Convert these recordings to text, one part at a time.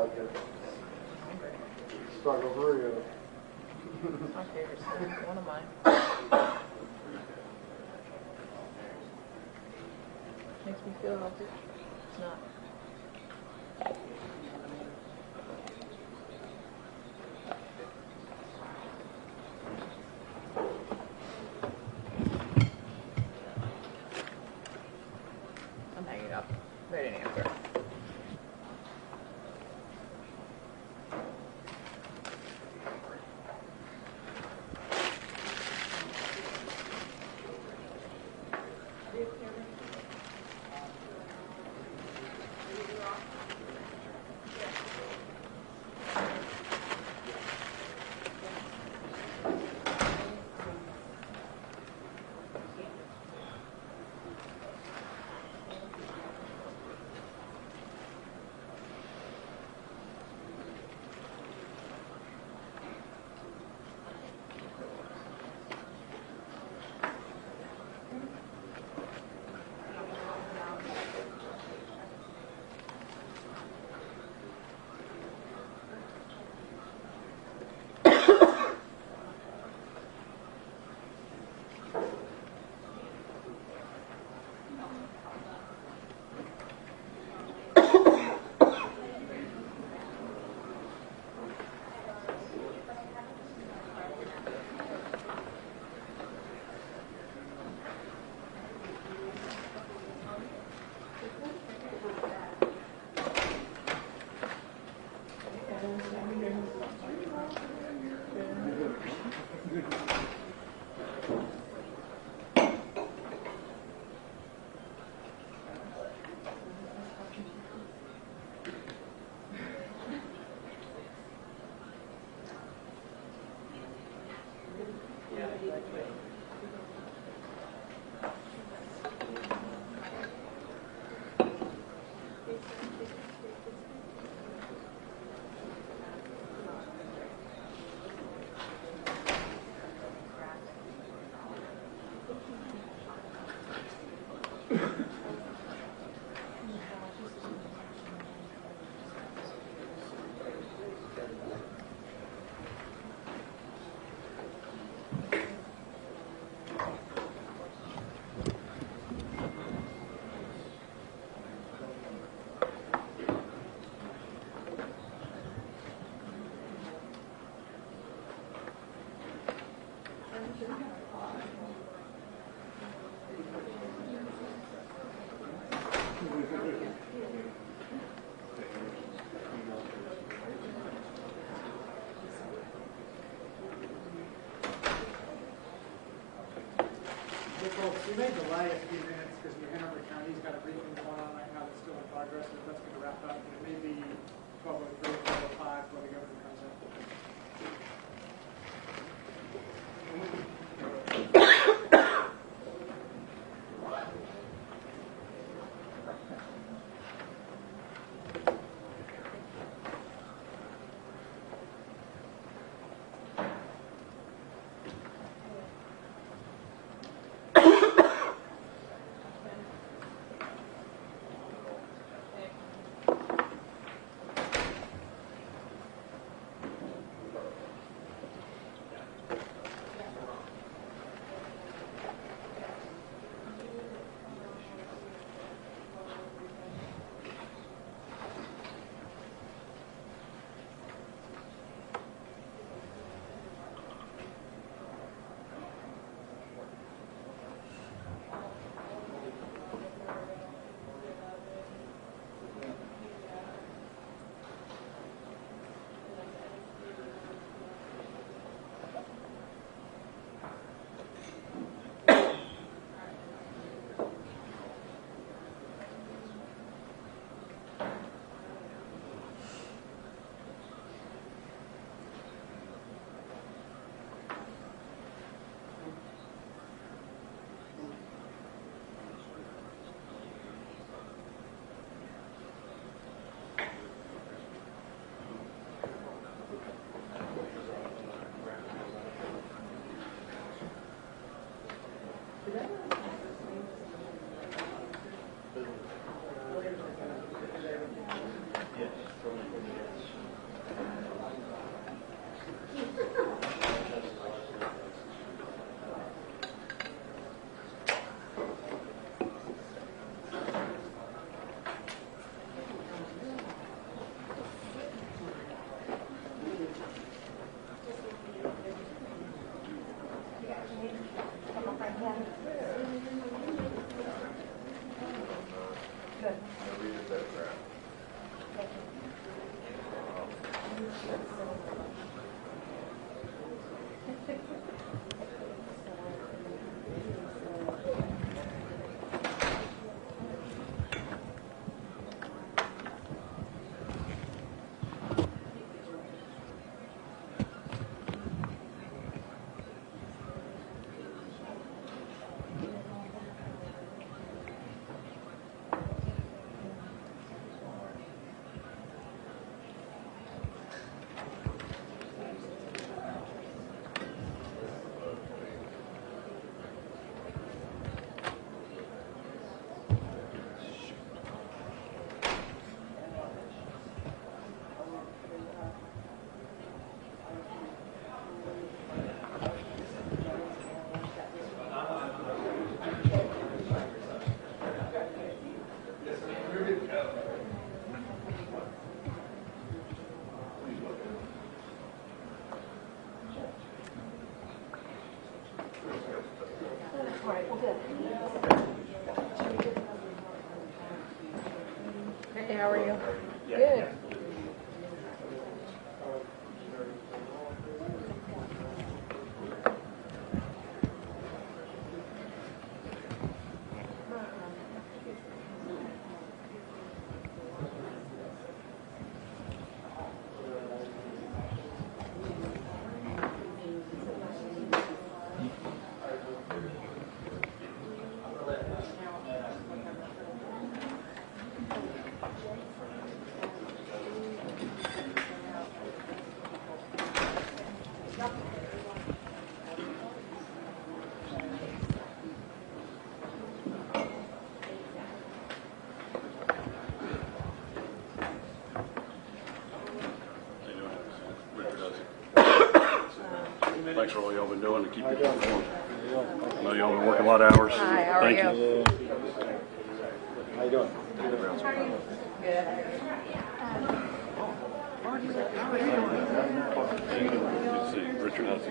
like it. Struggle for real. My favorite song, one of mine. Makes me feel healthy. It's not. I'm hanging up. They didn't answer. We may delay a few minutes because New Hanover County's got a briefing going on right now that's still in progress, but that's going to wrap up. It may be 12:03, 12:05 when the governor comes in. how are you? Good. Thanks for all y'all been doing to keep people informed. I know y'all been working a lot of hours. Hi, how are Thank you? you. How you doing? Good. Good to see you. Richard, how's it?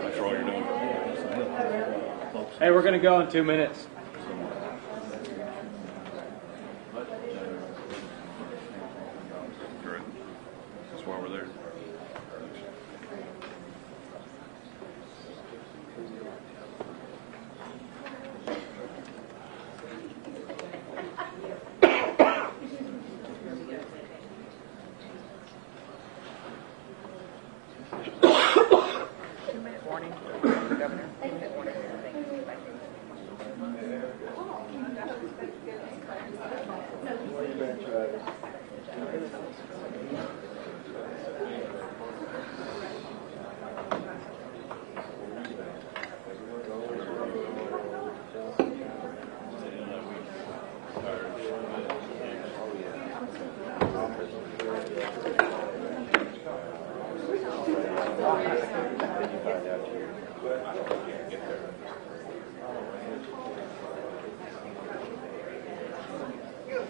Thanks for all you're doing. Hey, we're going to go in 2 minutes. Great. That's why we're there. Two-minute warning, Governor. Two-minute warning. Thank you. Bye.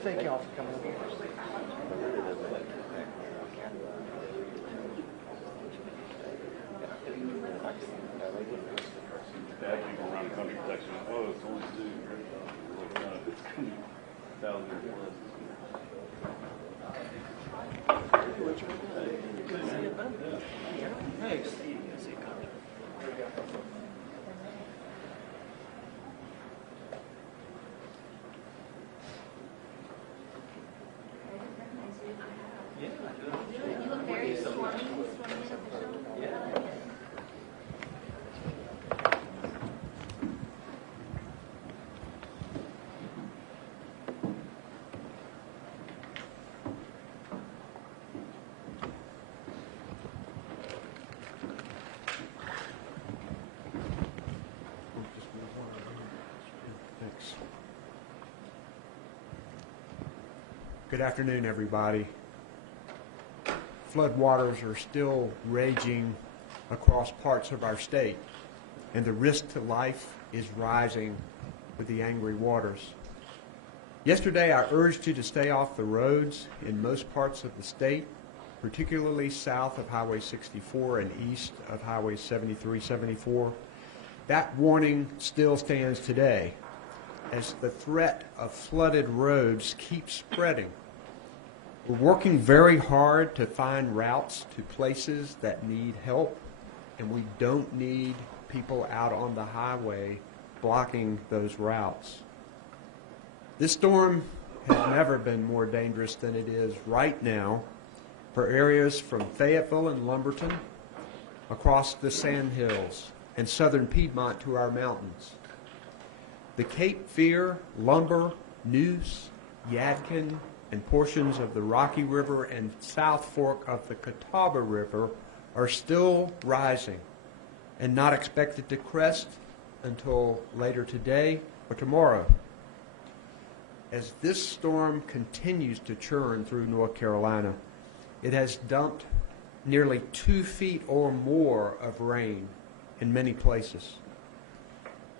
Thank y'all for coming over. Dad, people around the country texting, oh, it's only two. Like, no, it's going to be 1,000 plus. Hey. You look very swarmy official. Thanks. Good afternoon, everybody. Flood waters are still raging across parts of our state, and the risk to life is rising with the angry waters. Yesterday, I urged you to stay off the roads in most parts of the state, particularly south of Highway 64 and east of Highway 73-74. That warning still stands today as the threat of flooded roads keeps spreading. We're working very hard to find routes to places that need help, and we don't need people out on the highway blocking those routes. This storm has never been more dangerous than it is right now for areas from Fayetteville and Lumberton across the Sandhills and southern Piedmont to our mountains. The Cape Fear, Lumber, Neuse, Yadkin, and portions of the Rocky River and South Fork of the Catawba River are still rising and not expected to crest until later today or tomorrow. As this storm continues to churn through North Carolina, it has dumped nearly 2 feet or more of rain in many places.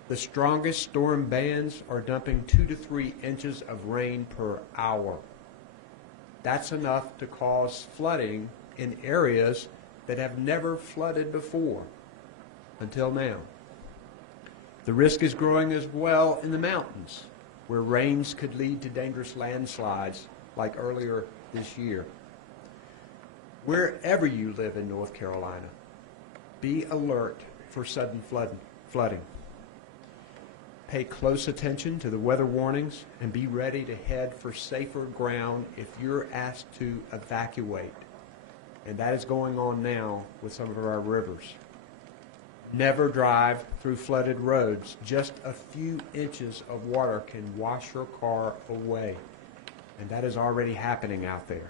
The strongest storm bands are dumping 2 to 3 inches of rain per hour. That's enough to cause flooding in areas that have never flooded before until now. The risk is growing as well in the mountains, where rains could lead to dangerous landslides like earlier this year. Wherever you live in North Carolina, be alert for sudden flooding. Pay close attention to the weather warnings and be ready to head for safer ground if you're asked to evacuate. And that is going on now with some of our rivers. Never drive through flooded roads. Just a few inches of water can wash your car away. And that is already happening out there.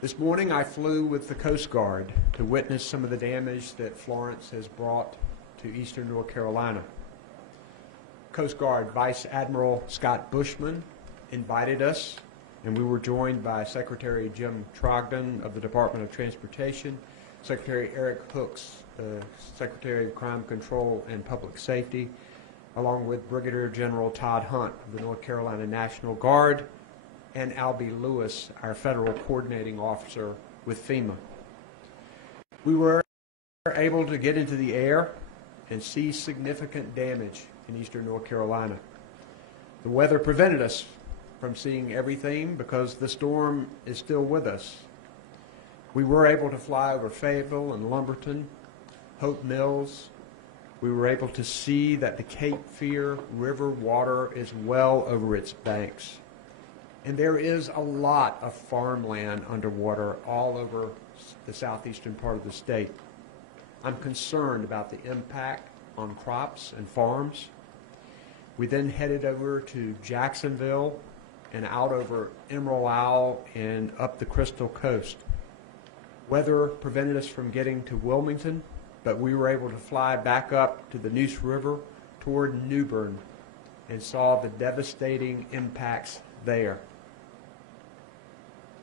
This morning I flew with the Coast Guard to witness some of the damage that Florence has brought to eastern North Carolina. Coast Guard Vice Admiral Scott Bushman invited us, and we were joined by Secretary Jim Trogdon of the Department of Transportation, Secretary Eric Hooks, Secretary of Crime Control and Public Safety, along with Brigadier General Todd Hunt of the North Carolina National Guard, and Albie Lewis, our Federal Coordinating Officer with FEMA. We were able to get into the air and see significant damage in eastern North Carolina. The weather prevented us from seeing everything because the storm is still with us. We were able to fly over Fayetteville and Lumberton, Hope Mills. We were able to see that the Cape Fear River water is well over its banks. And there is a lot of farmland underwater all over the southeastern part of the state. I'm concerned about the impact on crops and farms. We then headed over to Jacksonville and out over Emerald Isle and up the Crystal Coast. Weather prevented us from getting to Wilmington, but we were able to fly back up to the Neuse River toward New Bern and saw the devastating impacts there.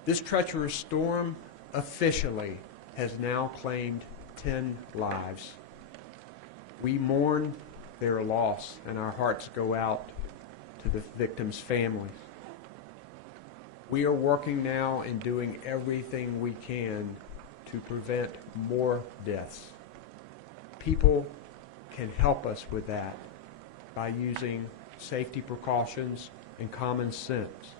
This treacherous storm officially has now claimed 10 lives. We mourn their loss, and our hearts go out to the victims' families. We are working now and doing everything we can to prevent more deaths. People can help us with that by using safety precautions and common sense.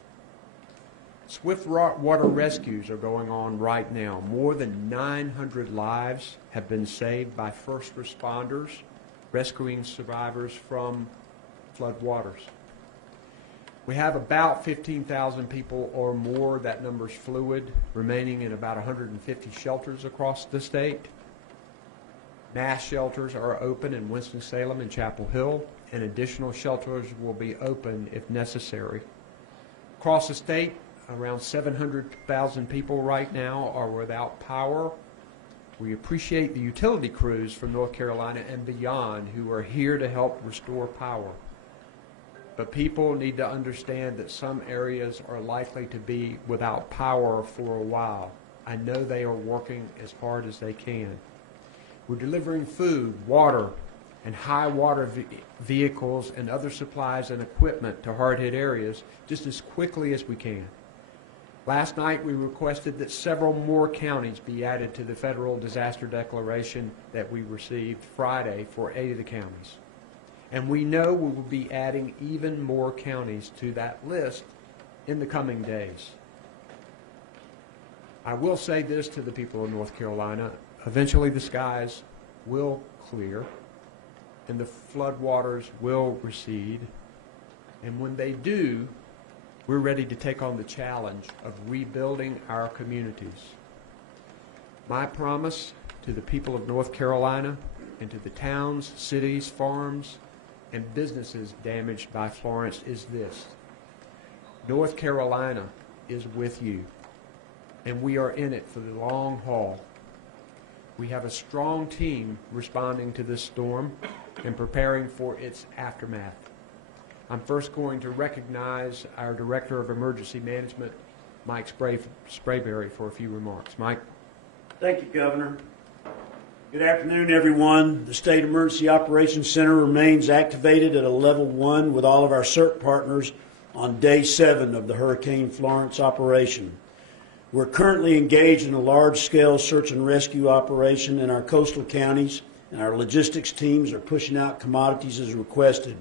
Swift water rescues are going on right now. More than 900 lives have been saved by first responders rescuing survivors from flood waters. We have about 15,000 people or more, that number's fluid, remaining in about 150 shelters across the state. Mass shelters are open in Winston-Salem and Chapel Hill, and additional shelters will be open if necessary. Across the state, around 700,000 people right now are without power. We appreciate the utility crews from North Carolina and beyond who are here to help restore power. But people need to understand that some areas are likely to be without power for a while. I know they are working as hard as they can. We're delivering food, water, and high water vehicles and other supplies and equipment to hard-hit areas just as quickly as we can. Last night we requested that several more counties be added to the federal disaster declaration that we received Friday for 8 of the counties. And we know we will be adding even more counties to that list in the coming days. I will say this to the people of North Carolina: eventually the skies will clear and the flood waters will recede. And when they do, we're ready to take on the challenge of rebuilding our communities. My promise to the people of North Carolina and to the towns, cities, farms, and businesses damaged by Florence is this: North Carolina is with you, and we are in it for the long haul. We have a strong team responding to this storm and preparing for its aftermath. I'm first going to recognize our Director of Emergency Management, Mike Sprayberry, for a few remarks. Mike. Thank you, Governor. Good afternoon, everyone. The State Emergency Operations Center remains activated at a level 1 with all of our CERT partners on day 7 of the Hurricane Florence operation. We're currently engaged in a large-scale search and rescue operation in our coastal counties, and our logistics teams are pushing out commodities as requested.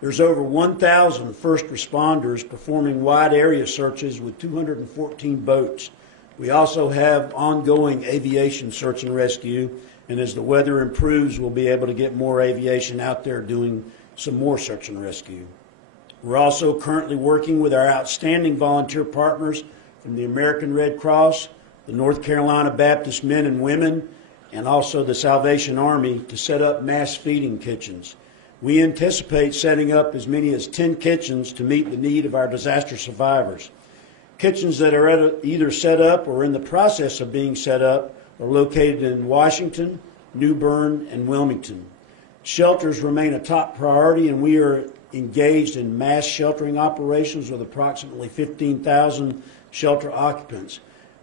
There's over 1,000 first responders performing wide area searches with 214 boats. We also have ongoing aviation search and rescue, and as the weather improves, we'll be able to get more aviation out there doing some more search and rescue. We're also currently working with our outstanding volunteer partners from the American Red Cross, the North Carolina Baptist Men and Women, and also the Salvation Army to set up mass feeding kitchens. We anticipate setting up as many as 10 kitchens to meet the need of our disaster survivors. Kitchens that are either set up or in the process of being set up are located in Washington, New Bern, and Wilmington. Shelters remain a top priority, and we are engaged in mass sheltering operations with approximately 15,000 shelter occupants.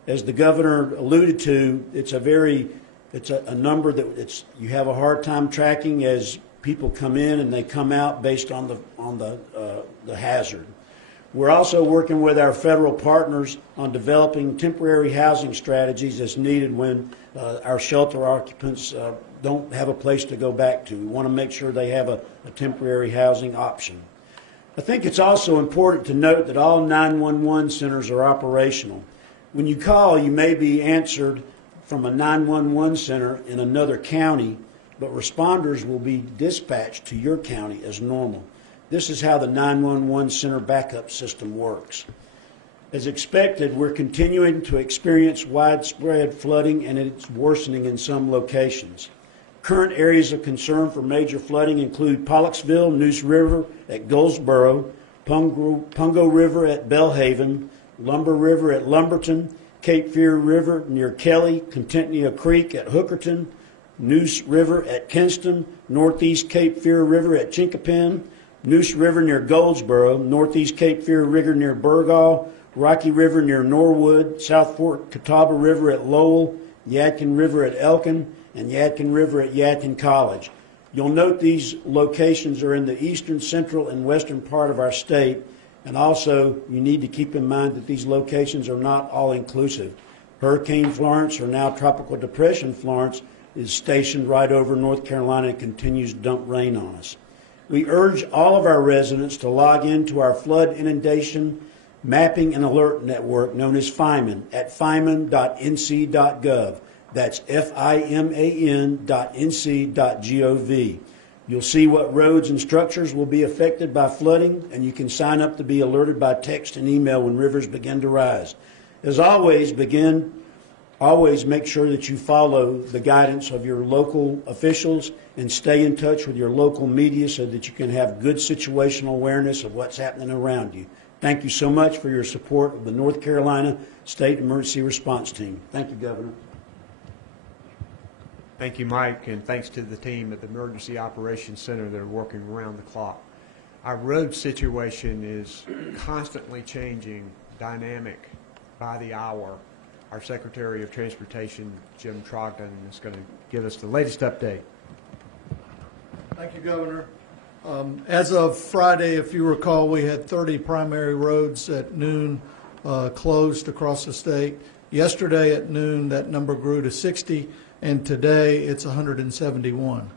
As the governor alluded to, it's a number that you have a hard time tracking as people come in and they come out based on the hazard. We're also working with our federal partners on developing temporary housing strategies as needed when our shelter occupants don't have a place to go back to. We want to make sure they have a temporary housing option. I think it's also important to note that all 911 centers are operational. When you call, you may be answered from a 911 center in another county, but responders will be dispatched to your county as normal. This is how the 911 center backup system works. As expected, we're continuing to experience widespread flooding, and it's worsening in some locations. Current areas of concern for major flooding include Pollexville, Neuse River at Goldsboro, Pungo River at Belhaven, Lumber River at Lumberton, Cape Fear River near Kelly, Contentia Creek at Hookerton, Neuse River at Kinston, Northeast Cape Fear River at Chinkapin, Neuse River near Goldsboro, Northeast Cape Fear River near Burgall, Rocky River near Norwood, South Fort Catawba River at Lowell, Yadkin River at Elkin, and Yadkin River at Yadkin College. You'll note these locations are in the eastern, central, and western part of our state, and also you need to keep in mind that these locations are not all-inclusive. Hurricane Florence, or now Tropical Depression Florence, is stationed right over North Carolina and continues to dump rain on us. We urge all of our residents to log into our flood inundation mapping and alert network known as FIMAN at fiman.nc.gov. That's fiman.nc.gov. You'll see what roads and structures will be affected by flooding, and you can sign up to be alerted by text and email when rivers begin to rise. As always, always make sure that you follow the guidance of your local officials and stay in touch with your local media so that you can have good situational awareness of what's happening around you. Thank you so much for your support of the North Carolina State Emergency Response Team. Thank you, Governor. Thank you, Mike, and thanks to the team at the Emergency Operations Center that are working around the clock. Our road situation is constantly changing, dynamic by the hour. Our Secretary of Transportation, Jim Trogdon, is going to give us the latest update. Thank you, Governor. As of Friday, if you recall, we had 30 primary roads at noon closed across the state. Yesterday at noon, that number grew to 60, and today it's 171.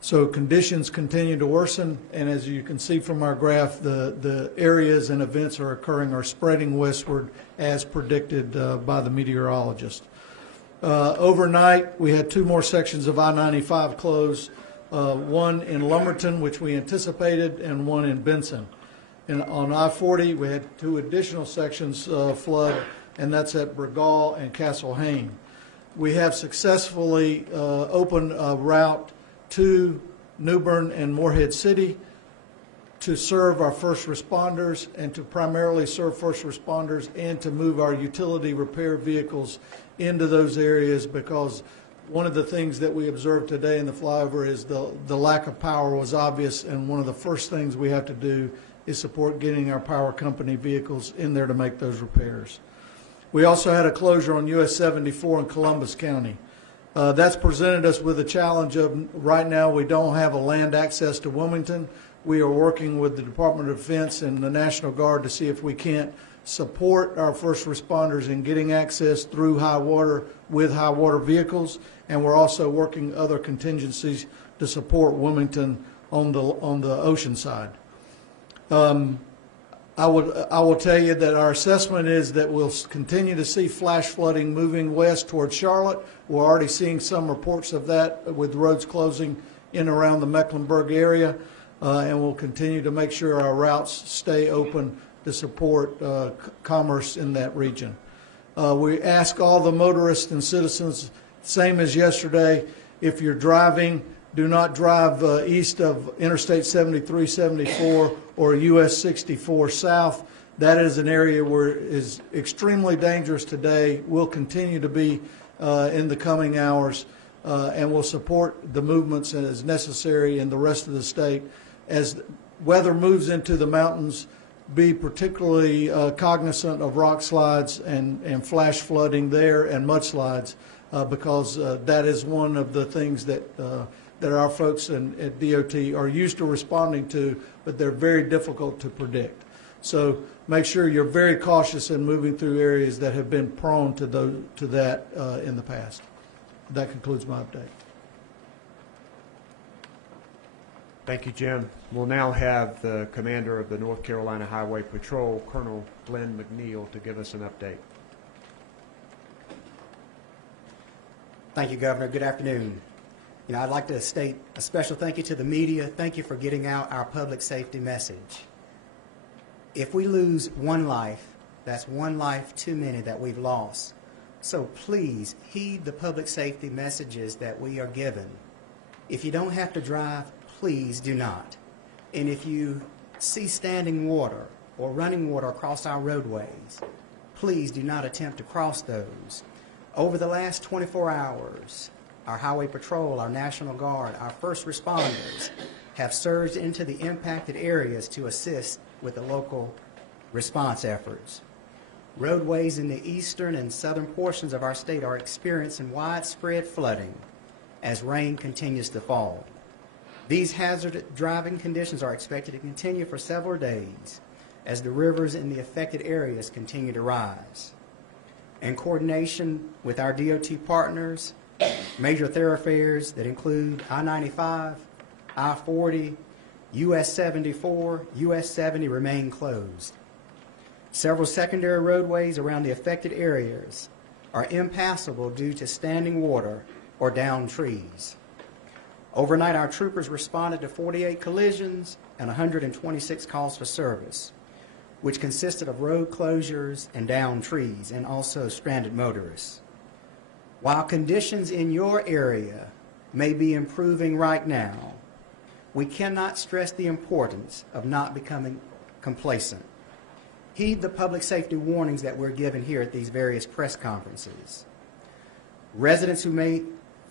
So conditions continue to worsen, and as you can see from our graph, the areas and events are spreading westward as predicted by the meteorologist. Overnight, we had 2 more sections of I-95 closed, one in Lumberton, which we anticipated, and one in Benson. And on I-40, we had 2 additional sections flood, and that's at Burgall and Castle Hayne. We have successfully opened a route to New Bern and Morehead City to serve our first responders and to primarily serve first responders and to move our utility repair vehicles into those areas, because one of the things that we observed today in the flyover is the lack of power was obvious, and one of the first things we have to do is support getting our power company vehicles in there to make those repairs. We also had a closure on US 74 in Columbus County. That's presented us with a challenge of right now we don't have a land access to Wilmington. We are working with the Department of Defense and the National Guard to see if we can't support our first responders in getting access through high water with high water vehicles, and we're also working other contingencies to support Wilmington on the ocean side. I will tell you that our assessment is that we'll continue to see flash flooding moving west towards Charlotte. We're already seeing some reports of that with roads closing in and around the Mecklenburg area, and we'll continue to make sure our routes stay open to support commerce in that region. We ask all the motorists and citizens, same as yesterday, if you're driving, do not drive east of Interstate 73, 74, or US 64 south. That is an area where it is extremely dangerous today, will continue to be in the coming hours, and will support the movements as necessary in the rest of the state. As weather moves into the mountains, be particularly cognizant of rock slides and flash flooding there and mudslides, because that is one of the things that our folks at DOT are used to responding to, but they're very difficult to predict. So make sure you're very cautious in moving through areas that have been prone to that in the past. That concludes my update. Thank you, Jim. We'll now have the commander of the North Carolina Highway Patrol, Colonel Glenn McNeil, to give us an update. Thank you, Governor. Good afternoon. I'd like to state a special thank you to the media. Thank you for getting out our public safety message. If we lose one life, that's one life too many that we've lost. So please heed the public safety messages that we are given. If you don't have to drive, please do not. And if you see standing water or running water across our roadways, please do not attempt to cross those. Over the last 24 hours, our Highway Patrol, our National Guard, our first responders have surged into the impacted areas to assist with the local response efforts. Roadways in the eastern and southern portions of our state are experiencing widespread flooding as rain continues to fall. These hazardous driving conditions are expected to continue for several days as the rivers in the affected areas continue to rise. In coordination with our DOT partners, major thoroughfares that include I-95, I-40, US 74, US 70 remain closed. Several secondary roadways around the affected areas are impassable due to standing water or downed trees. Overnight, our troopers responded to 48 collisions and 126 calls for service, which consisted of road closures and downed trees and also stranded motorists. While conditions in your area may be improving right now, we cannot stress the importance of not becoming complacent. Heed the public safety warnings that we're given here at these various press conferences. Residents who may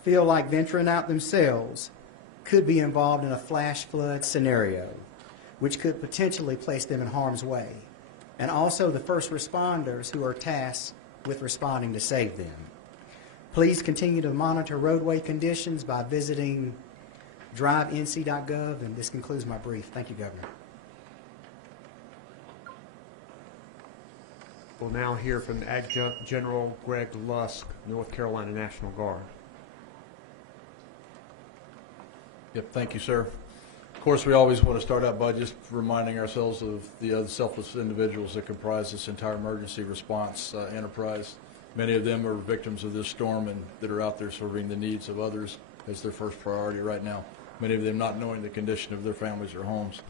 feel like venturing out themselves could be involved in a flash flood scenario, which could potentially place them in harm's way, and also the first responders who are tasked with responding to save them. Please continue to monitor roadway conditions by visiting drivenc.gov, and this concludes my brief. Thank you, Governor. We'll now hear from Adjutant General Greg Lusk, North Carolina National Guard. Yep, thank you, sir. Of course, we always want to start out by just reminding ourselves of the selfless individuals that comprise this entire emergency response enterprise. Many of them are victims of this storm and that are out there serving the needs of others as their first priority right now. Many of them not knowing the condition of their families or homes.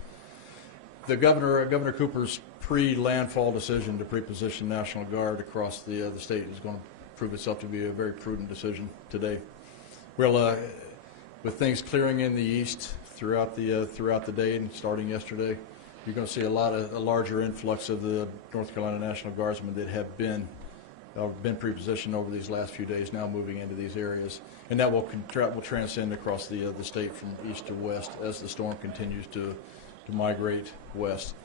The Governor Cooper's pre-landfall decision to pre-position National Guard across the state is going to prove itself to be a very prudent decision today. Well, with things clearing in the east throughout the day and starting yesterday, you're going to see a larger influx of the North Carolina National Guardsmen that have been pre-positioned over these last few days, now moving into these areas, and that will transcend across the state from east to west as the storm continues to migrate west.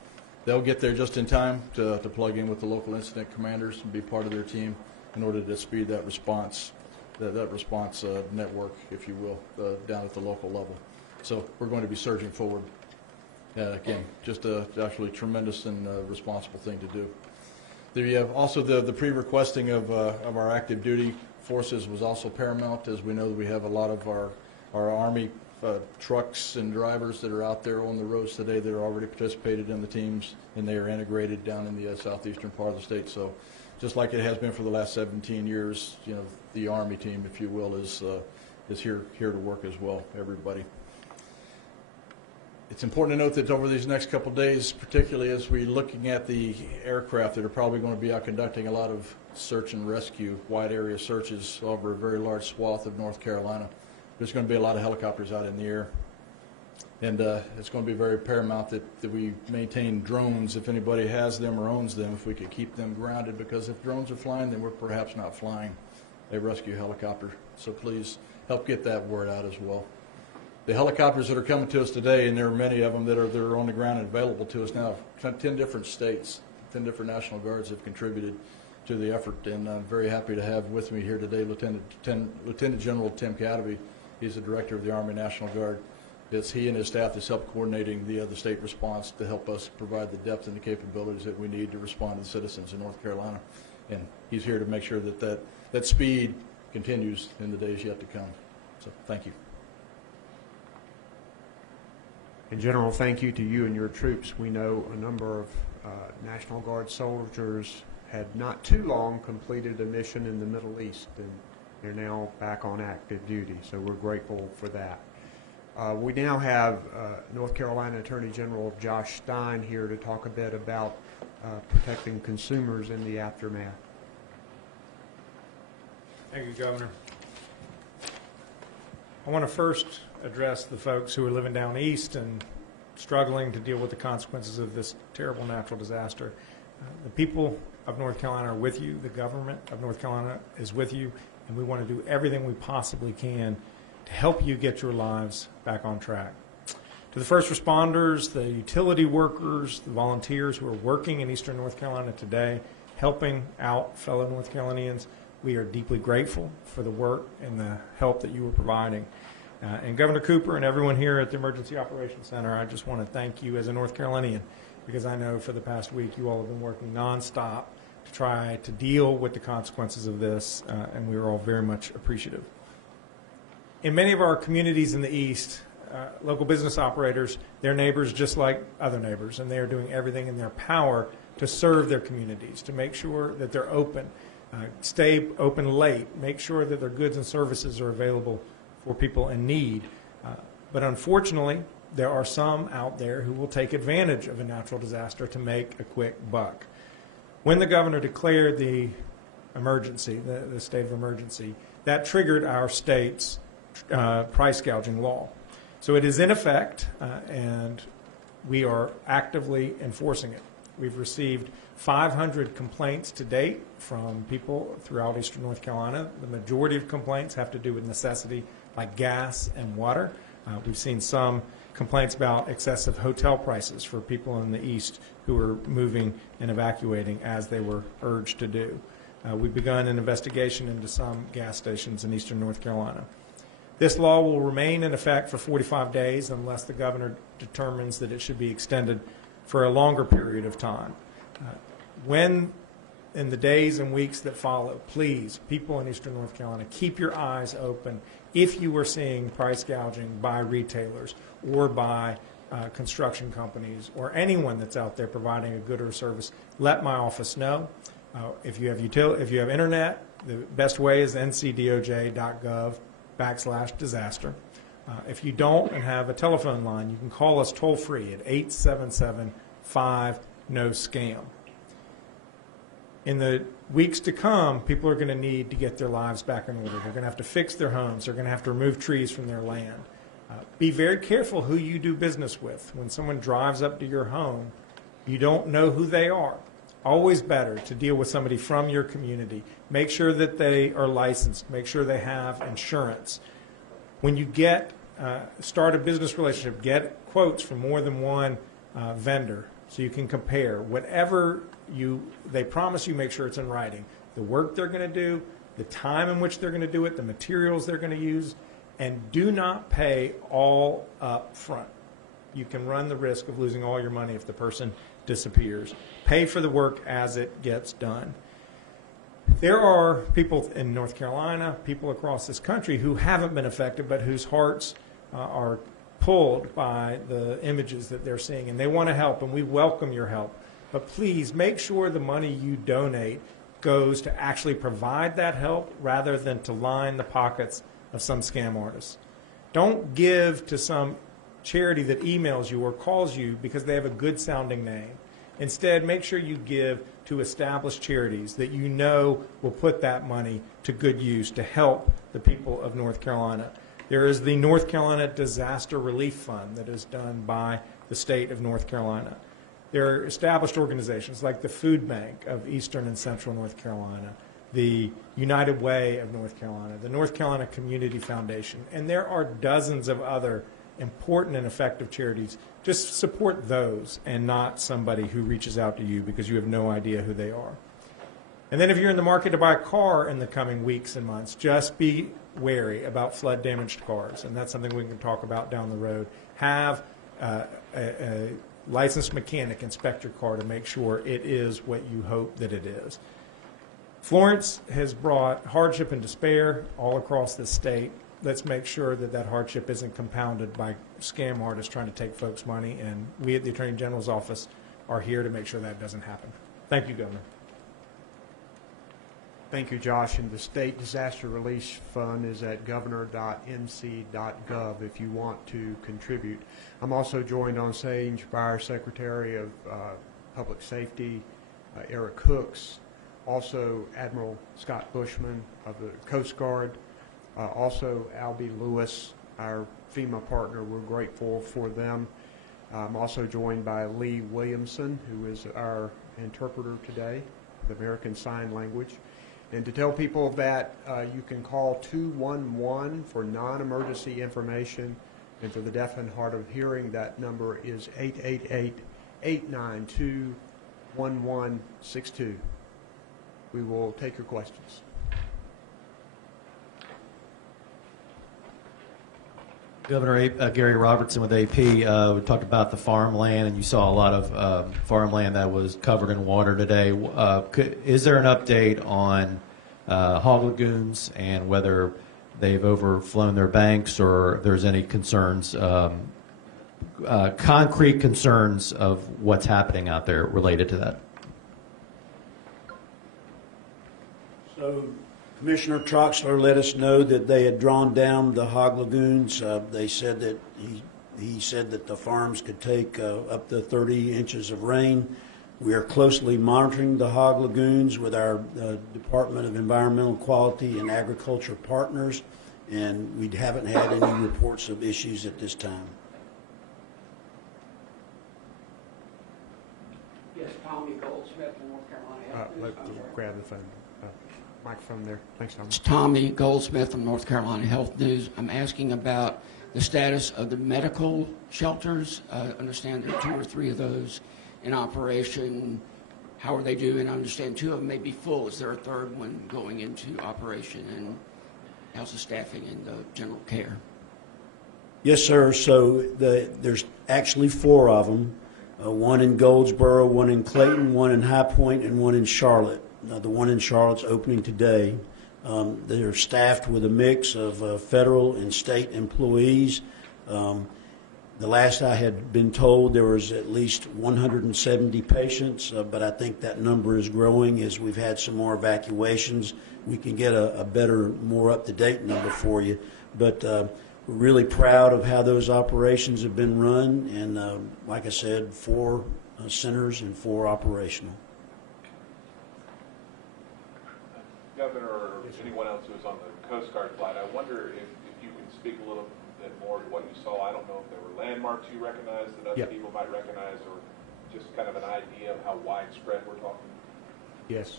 They'll get there just in time to plug in with the local incident commanders and be part of their team in order to speed that response network, if you will, down at the local level. So we're going to be surging forward. Again, just actually tremendous and responsible thing to do. Also the pre-requesting of our active duty forces was also paramount, as we know that we have a lot of our Army trucks and drivers that are out there on the roads today that are already participated in the teams, and they are integrated down in the southeastern part of the state. So just like it has been for the last 17 years, you know, the Army team, if you will, is here to work as well, everybody. It's important to note that over these next couple of days, particularly as we're looking at the aircraft that are probably going to be out conducting a lot of search and rescue, wide area searches over a very large swath of North Carolina, there's going to be a lot of helicopters out in the air. And it's going to be very paramount that we maintain drones, if anybody has them or owns them, if we could keep them grounded, because if drones are flying, then we're perhaps not flying a rescue helicopter. So please help get that word out as well. The helicopters that are coming to us today, and there are many of them that are on the ground and available to us now, 10 different states, 10 different National Guards have contributed to the effort, and I'm very happy to have with me here today Lieutenant General Tim Cadeby. He's the director of the Army National Guard. It's he and his staff that's helped coordinating the state response to help us provide the depth and the capabilities that we need to respond to the citizens in North Carolina. And he's here to make sure that speed continues in the days yet to come. So thank you. In general, thank you to you and your troops. We know a number of National Guard soldiers had not too long completed a mission in the Middle East, and they're now back on active duty, so we're grateful for that. We now have North Carolina Attorney General Josh Stein here to talk a bit about protecting consumers in the aftermath. Thank you, Governor. I want to first address the folks who are living down east and struggling to deal with the consequences of this terrible natural disaster. The people of North Carolina are with you. The government of North Carolina is with you, and we want to do everything we possibly can to help you get your lives back on track. To the first responders, the utility workers, the volunteers who are working in eastern North Carolina today, helping out fellow North Carolinians, we are deeply grateful for the work and the help that you are providing. And Governor Cooper and everyone here at the Emergency Operations Center, I just want to thank you as a North Carolinian, because I know for the past week you all have been working nonstop to try to deal with the consequences of this, and we are all very much appreciative. In many of our communities in the East, local business operators, they're neighbors just like other neighbors, and they are doing everything in their power to serve their communities, to make sure that they're open, stay open late, make sure that their goods and services are available for people in need. But unfortunately, there are some out there who will take advantage of a natural disaster to make a quick buck. When the governor declared the emergency, the state of emergency, that triggered our state's price gouging law. So it is in effect, and we are actively enforcing it. We've received 500 complaints to date from people throughout eastern North Carolina. The majority of complaints have to do with necessity like gas and water. We've seen some complaints about excessive hotel prices for people in the east who are moving and evacuating as they were urged to do. We've begun an investigation into some gas stations in eastern North Carolina. This law will remain in effect for 45 days unless the governor determines that it should be extended for a longer period of time. When in the days and weeks that follow, please, people in eastern North Carolina, keep your eyes open if you are seeing price gouging by retailers or by construction companies or anyone that's out there providing a good or service. Let my office know. If you have internet, the best way is ncdoj.gov/disaster. If you don't and have a telephone line, you can call us toll free at 877-5-NO-SCAM. In the weeks to come, people are going to need to get their lives back in order. They're going to have to fix their homes. They're going to have to remove trees from their land. Be very careful who you do business with. When someone drives up to your home, you don't know who they are. Always better to deal with somebody from your community. Make sure that they are licensed. Make sure they have insurance. When you start a business relationship, get quotes from more than one vendor so you can compare. Whatever they promise you, make sure it's in writing. The work they're going to do, the time in which they're going to do it, the materials they're going to use, and do not pay all up front. You can run the risk of losing all your money if the person disappears. Pay for the work as it gets done. There are people in North Carolina, people across this country who haven't been affected but whose hearts are pulled by the images that they're seeing, and they want to help, and we welcome your help. But please make sure the money you donate goes to actually provide that help rather than to line the pockets of some scam artists. Don't give to some charity that emails you or calls you because they have a good sounding name. Instead, make sure you give to established charities that you know will put that money to good use to help the people of North Carolina. There is the North Carolina Disaster Relief Fund that is done by the state of North Carolina. There are established organizations like the Food Bank of Eastern and Central North Carolina, the United Way of North Carolina, the North Carolina Community Foundation, and there are dozens of other important and effective charities. Just support those and not somebody who reaches out to you because you have no idea who they are. And then if you're in the market to buy a car in the coming weeks and months, just be wary about flood-damaged cars, and that's something we can talk about down the road. Have a licensed mechanic inspect your car to make sure it is what you hope that it is. Florence has brought hardship and despair all across the state. Let's make sure that that hardship isn't compounded by scam artists trying to take folks' money, and we at the Attorney General's office are here to make sure that doesn't happen. Thank you, Governor. Thank you, Josh. And the State Disaster Relief Fund is at governor.nc.gov if you want to contribute. I'm also joined on stage by our Secretary of Public Safety, Eric Hooks, also Admiral Scott Bushman of the Coast Guard, also Albie Lewis, our FEMA partner. We're grateful for them. I'm also joined by Lee Williamson, who is our interpreter today, the American Sign Language. And to tell people that you can call 211 for non-emergency information, and for the deaf and hard of hearing, that number is 888-892-1162. We will take your questions. Governor Gary Robertson with AP, we talked about the farmland, and you saw a lot of farmland that was covered in water today. Is there an update on hog lagoons and whether they've overflown their banks, or if there's any concerns, concrete concerns of what's happening out there related to that? So Commissioner Troxler let us know that they had drawn down the hog lagoons. They said that he said that the farms could take up to 30 inches of rain. We are closely monitoring the hog lagoons with our Department of Environmental Quality and Agriculture partners, and we haven't had any reports of issues at this time. Yes, Tommy Goldsmith from North Carolina. Let's grab the phone. Microphone there. Thanks, Tom. It's Tommy Goldsmith from North Carolina Health News. I'm asking about the status of the medical shelters. I understand there are 2 or 3 of those in operation. How are they doing? I understand 2 of them may be full. Is there a 3rd one going into operation? And how's the staffing and the general care? Yes, sir. So there's actually 4 of them. One in Goldsboro, one in Clayton, one in High Point, and one in Charlotte. The one in Charlotte's opening today. They're staffed with a mix of federal and state employees. The last I had been told, there was at least 170 patients, but I think that number is growing as we've had some more evacuations. We can get a better, more up-to-date number for you. But we're really proud of how those operations have been run, and like I said, 4 centers and 4 operational. Governor, or anyone else who was on the Coast Guard flight, I wonder if you can speak a little bit more to what you saw. I don't know if there were landmarks you recognized that other people might recognize, or just kind of an idea of how widespread we're talking. Yes.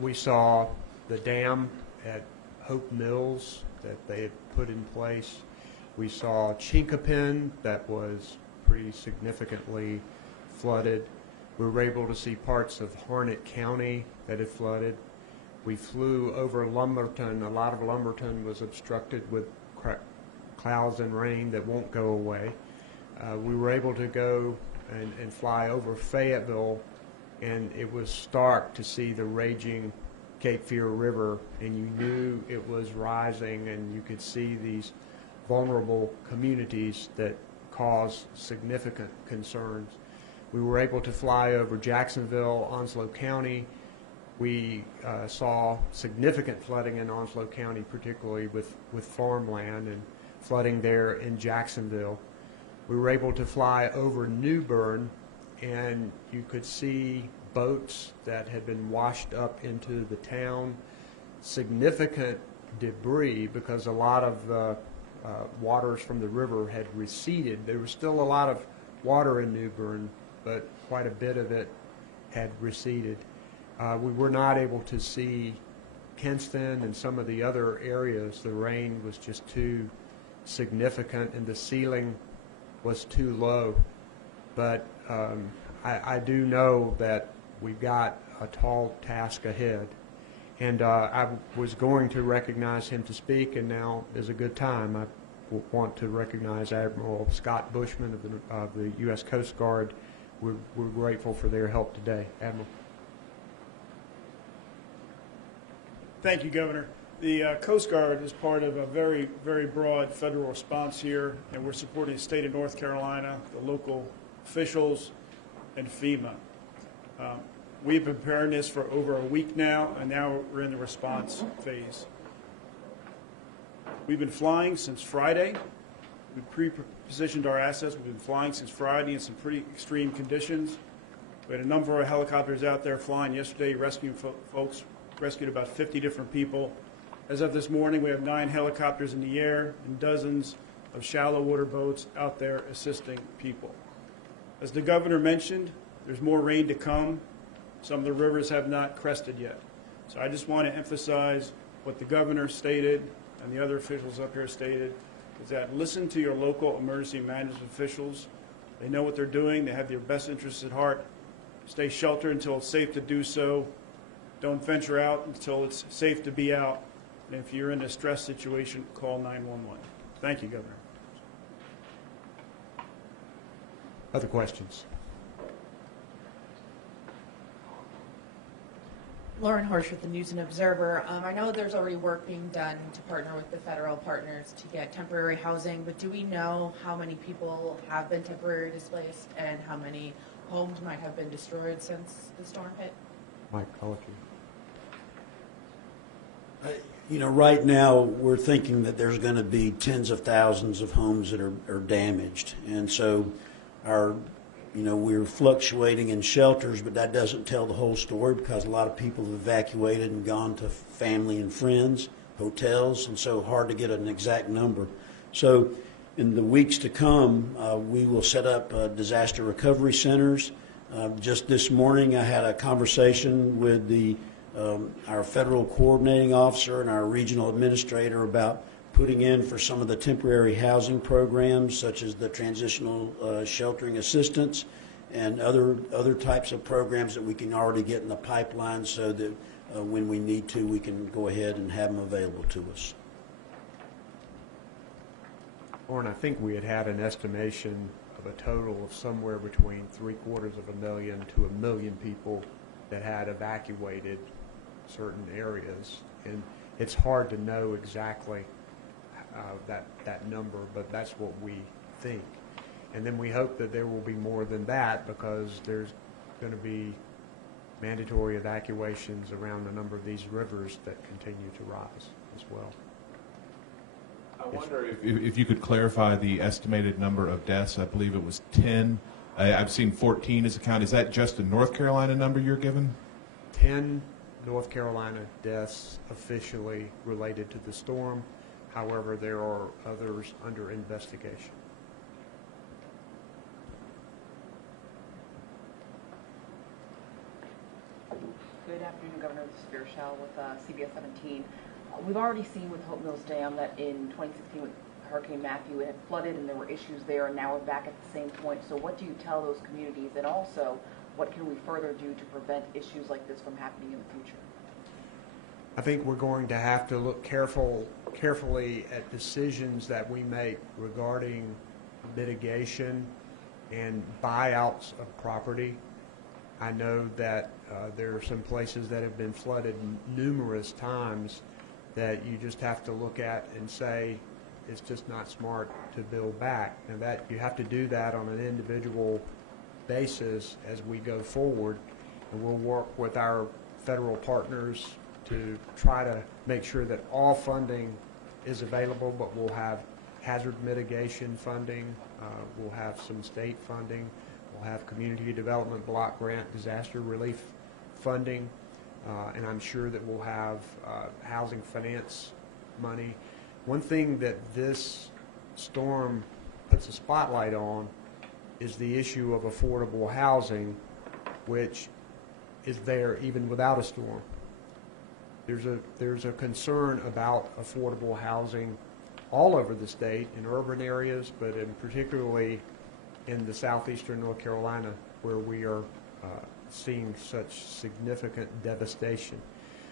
We saw the dam at Hope Mills that they had put in place. We saw Chinkapin that was pretty significantly flooded. We were able to see parts of Harnett County that had flooded. We flew over Lumberton. A lot of Lumberton was obstructed with clouds and rain that won't go away. We were able to go and fly over Fayetteville, and it was stark to see the raging Cape Fear River, and you knew it was rising, and you could see these vulnerable communities that cause significant concerns. We were able to fly over Jacksonville, Onslow County. We saw significant flooding in Onslow County, particularly with farmland and flooding there in Jacksonville. We were able to fly over New Bern, and you could see boats that had been washed up into the town, significant debris because a lot of the waters from the river had receded. There was still a lot of water in New Bern, but quite a bit of it had receded. We were not able to see Kinston and some of the other areas. The rain was just too significant and the ceiling was too low. But I do know that we've got a tall task ahead. And I was going to recognize him to speak, and now is a good time. I want to recognize Admiral Scott Bushman of the U.S. Coast Guard. We're grateful for their help today. Admiral. Thank you, Governor. The Coast Guard is part of a very, very broad federal response here, and we're supporting the state of North Carolina, the local officials, and FEMA. We've been preparing this for over a week now, and now we're in the response phase. We've been flying since Friday. We pre-positioned our assets. We've been flying since Friday in some pretty extreme conditions. We had a number of helicopters out there flying yesterday, rescuing folks, rescued about 50 different people. As of this morning, we have 9 helicopters in the air and dozens of shallow water boats out there assisting people. As the governor mentioned, there's more rain to come. Some of the rivers have not crested yet. So I just want to emphasize what the governor stated and the other officials up here stated, is that listen to your local emergency management officials. They know what they're doing. They have your best interests at heart. Stay sheltered until it's safe to do so. Don't venture out until it's safe to be out. And if you're in a stress situation, call 911. Thank you, Governor. Other questions? Lauren Horsch with the News and Observer. I know there's already work being done to partner with the federal partners to get temporary housing, but do we know how many people have been temporarily displaced and how many homes might have been destroyed since the storm hit? Mike, I'll let you. You know, right now we're thinking that there's going to be tens of thousands of homes that are damaged, and so we're fluctuating in shelters, but that doesn't tell the whole story because a lot of people have evacuated and gone to family and friends, hotels, and so hard to get an exact number. So in the weeks to come, we will set up disaster recovery centers. Just this morning, I had a conversation with our federal coordinating officer and our regional administrator about putting in for some of the temporary housing programs, such as the transitional sheltering assistance and other types of programs that we can already get in the pipeline so that when we need to, we can go ahead and have them available to us. Lauren, I think we had an estimation of a total of somewhere between 750,000 to 1 million people that had evacuated certain areas. And it's hard to know exactly that number, but that's what we think. And then we hope that there will be more than that because there's going to be mandatory evacuations around a number of these rivers that continue to rise as well. I wonder if you could clarify the estimated number of deaths. I believe it was 10. I've seen 14 as a count. Is that just a North Carolina number you're given? 10 North Carolina deaths officially related to the storm. However, there are others under investigation. Good afternoon, Governor. This is Veer with CBS 17. We've already seen with Hope Mills Dam that in 2016 with Hurricane Matthew, it had flooded and there were issues there, and now we're back at the same point. So what do you tell those communities? And also, what can we further do to prevent issues like this from happening in the future? I think we're going to have to look carefully at decisions that we make regarding mitigation and buyouts of property. I know that there are some places that have been flooded numerous times that you just have to look at and say, it's just not smart to build back. And that you have to do that on an individual basis as we go forward. And we'll work with our federal partners to try to make sure that all funding is available, but we'll have hazard mitigation funding, we'll have some state funding, we'll have community development block grant disaster relief funding, and I'm sure that we'll have housing finance money. One thing that this storm puts a spotlight on is the issue of affordable housing, which is there even without a storm. There's a concern about affordable housing all over the state, in urban areas, but particularly in the southeastern North Carolina, where we are seeing such significant devastation.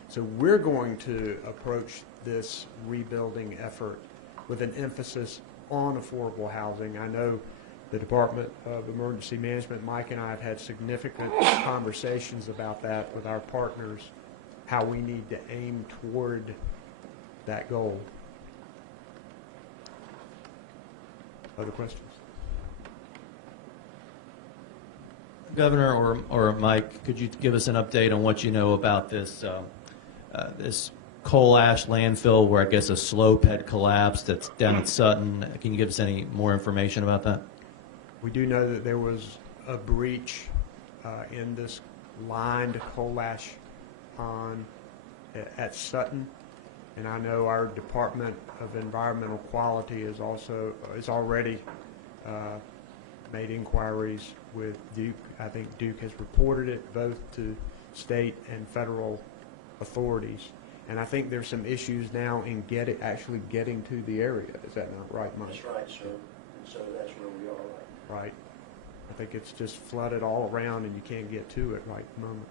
So we're going to approach this rebuilding effort with an emphasis on affordable housing. I know the Department of Emergency Management, Mike and I have had significant conversations about that with our partners, how we need to aim toward that goal. Other questions? Governor or Mike, could you give us an update on what you know about this this coal ash landfill where I guess a slope had collapsed that's down at Sutton? Can you give us any more information about that? We do know that there was a breach in this lined coal ash pond at Sutton, and I know our Department of Environmental Quality is already made inquiries with Duke. I think Duke has reported it both to state and federal authorities, and I think there's some issues now in actually getting to the area. Is that not right, Mike? That's right, sir. And so that's where we are right. Right. I think it's just flooded all around and you can't get to it right at the moment.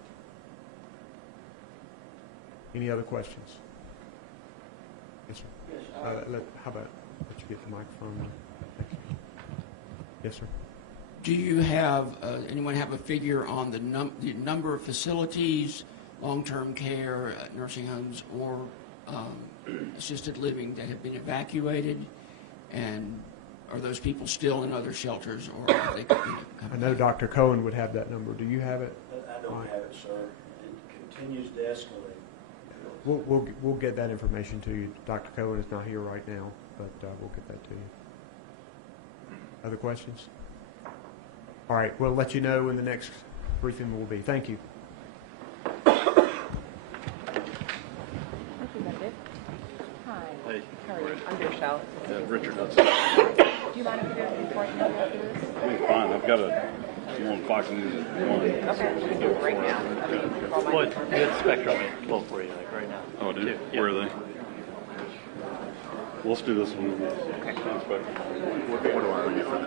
Any other questions? Yes, sir. Yes, how about let you get the microphone? Thank you. Yes, sir. Do you have, anyone have a figure on the number of facilities, long-term care, nursing homes, or assisted living that have been evacuated? And are those people still in other shelters, or are they I know Dr. Cohen would have that number. Do you have it? I don't have it, sir. It continues to escalate. We'll get that information to you. Dr. Cohen is not here right now, but we'll get that to you. Other questions? All right, we'll let you know when the next briefing will be. Thank you. Hi. Hey. How are you? I'm Michelle. Richard Hudson. Do you mind if we do a report now after this? It's fine. I've got I'm on Fox News at 1. Okay, we can do it right now. Well, you had Spectrum at 12:40, like right now. Oh, dude. Yeah. Where are they? Well, let's do this one. Okay. What do I owe you for the